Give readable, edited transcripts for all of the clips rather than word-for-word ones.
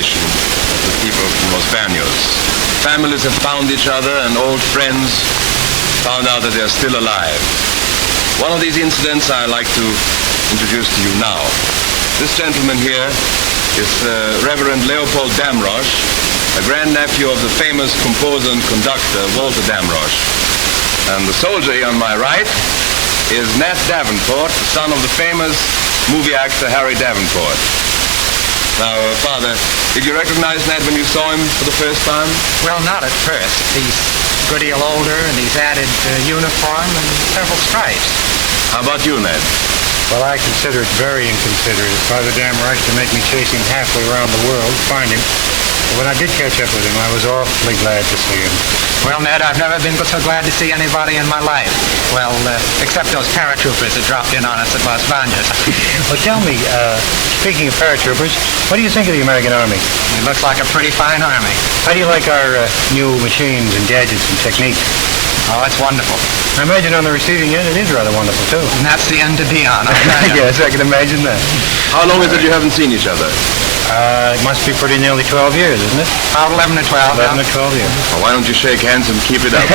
repatriation of the people from Los Banos. Families have found each other, and old friends found out that they are still alive. One of these incidents I'd like to introduce to you now. This gentleman here is Reverend Leopold Damrosch, a grandnephew of the famous composer and conductor Walter Damrosch. And the soldier here on my right is Nat Davenport, the son of the famous movie actor Harry Davenport. Now, Father, did you recognize Nat when you saw him for the first time? Well, not at first. He's a good deal older, and he's added uniform and several stripes. How about you, Ned? Well, I consider it very inconsiderate of Father Damrosch to make me chase him halfway around the world to find him. But when I did catch up with him, I was awfully glad to see him. Well, Ned, I've never been so glad to see anybody in my life. Well, except those paratroopers that dropped in on us at Los Banos. Well, tell me, speaking of paratroopers, what do you think of the American Army? It looks like a pretty fine army. How do you like our new machines and gadgets and techniques? Oh, it's wonderful. I imagine on the receiving end it is rather wonderful, too. And that's the end to be on, I'll tell you. Yes, I can imagine that. How long is it you haven't seen each other? It must be pretty nearly 12 years, isn't it? About 11 or 12. 11 or 12 years. Well, why don't you shake hands and keep it up?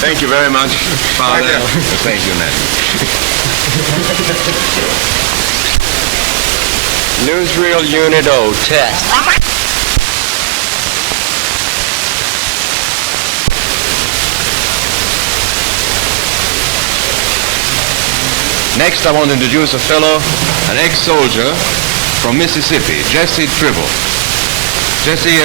Thank you very much, Father. Thank you, Ned. Newsreel Unit O, test. Next, I want to introduce a fellow, an ex-soldier from Mississippi, Jesse Tribble. Jesse,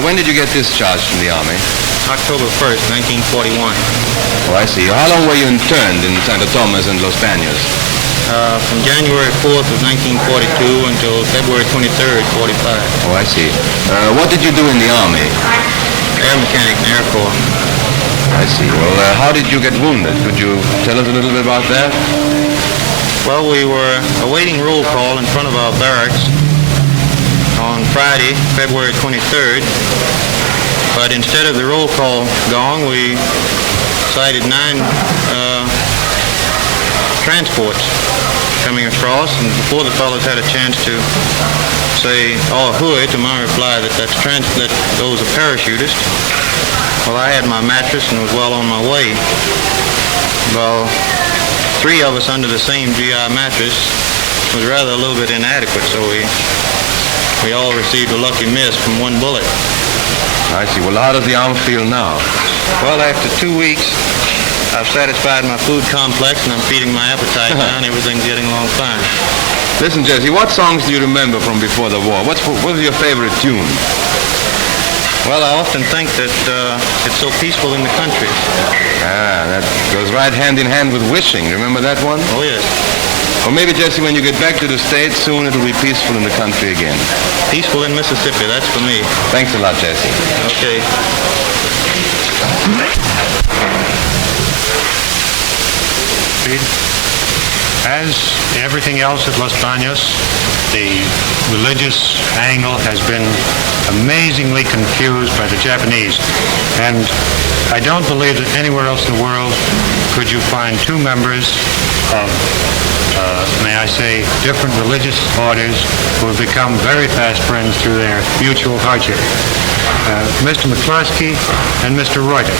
when did you get discharged from the Army? October 1st, 1941. Oh, I see. How long were you interned in Santa Thomas and Los Banos? From January 4th of 1942 until February 23rd, 45. Oh, I see. What did you do in the Army? Air mechanic in the Air Corps. I see. Well, how did you get wounded? Could you tell us a little bit about that? Well, we were awaiting roll call in front of our barracks on Friday, February 23rd. But instead of the roll call gong, we sighted 9 transports coming across, and before the fellows had a chance to say "oh hooey" to my reply that those are parachutists, well, I had my mattress and was well on my way. Well, 3 of us under the same GI mattress was rather a little bit inadequate, so we all received a lucky miss from 1 bullet. I see. Well, how does the arm feel now? Well, after 2 weeks, I've satisfied my food complex and I'm feeding my appetite now, and everything's getting along fine. Listen, Jesse, what songs do you remember from before the war? What was your favorite tune? Well, I often think that it's so peaceful in the country. Ah, that goes right hand in hand with wishing. Remember that one? Oh, yes. Or maybe, Jesse, when you get back to the States, soon it'll be peaceful in the country again. Peaceful in Mississippi, that's for me. Thanks a lot, Jesse. Okay. As everything else at Los Banos, the religious angle has been amazingly confused by the Japanese. And I don't believe that anywhere else in the world could you find 2 members of, may I say, different religious orders who have become very fast friends through their mutual hardship. Mr. McCloskey and Mr. Reuter.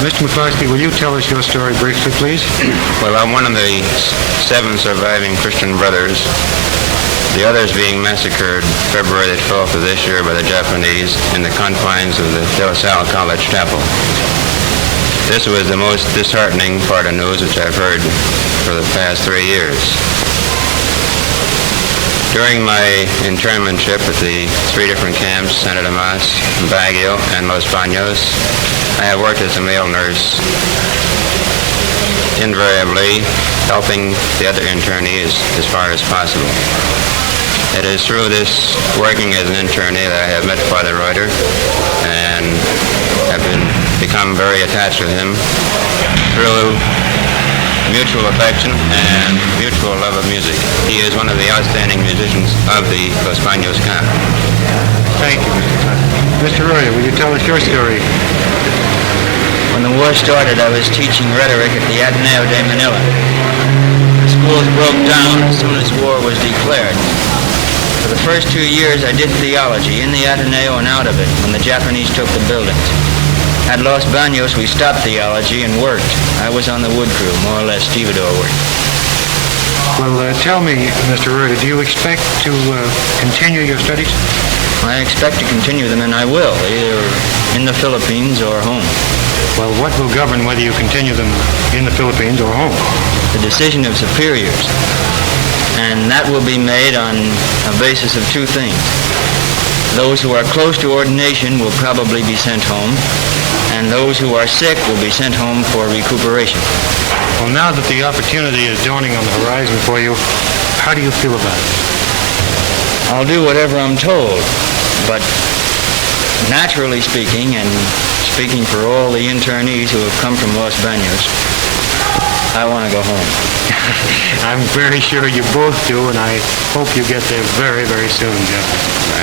Mr. McCloskey, will you tell us your story briefly, please? Well, I'm one of the 7 surviving Christian brothers, the others being massacred February the 12th of this year by the Japanese in the confines of the De La Salle College Chapel. This was the most disheartening part of news which I've heard for the past 3 years. During my internmentship at the 3 different camps, Santa Tomas, Baguio, and Los Banos, I have worked as a male nurse, invariably helping the other internees as far as possible. It is through this working as an internee that I have met Father Reuter and have become very attached to him through mutual affection and mutual love of music. He is one of the outstanding musicians of the Los Banos camp. Thank you, Mr. Reuter, will you tell us your story? When the war started, I was teaching rhetoric at the Ateneo de Manila. The schools broke down as soon as war was declared. For the first 2 years, I did theology in the Ateneo and out of it when the Japanese took the buildings. At Los Banos, we stopped theology and worked. I was on the wood crew, more or less stevedore work. Well, tell me, Mr. Reuter, do you expect to continue your studies? I expect to continue them, and I will, either in the Philippines or home. Well, what will govern whether you continue them in the Philippines or home? The decision of superiors. And that will be made on a basis of two things. Those who are close to ordination will probably be sent home, and those who are sick will be sent home for recuperation. Well, now that the opportunity is dawning on the horizon for you, how do you feel about it? I'll do whatever I'm told, but naturally speaking, and speaking for all the internees who have come from Los Banos, I want to go home. I'm very sure you both do, and I hope you get there very, very soon, Jeffrey.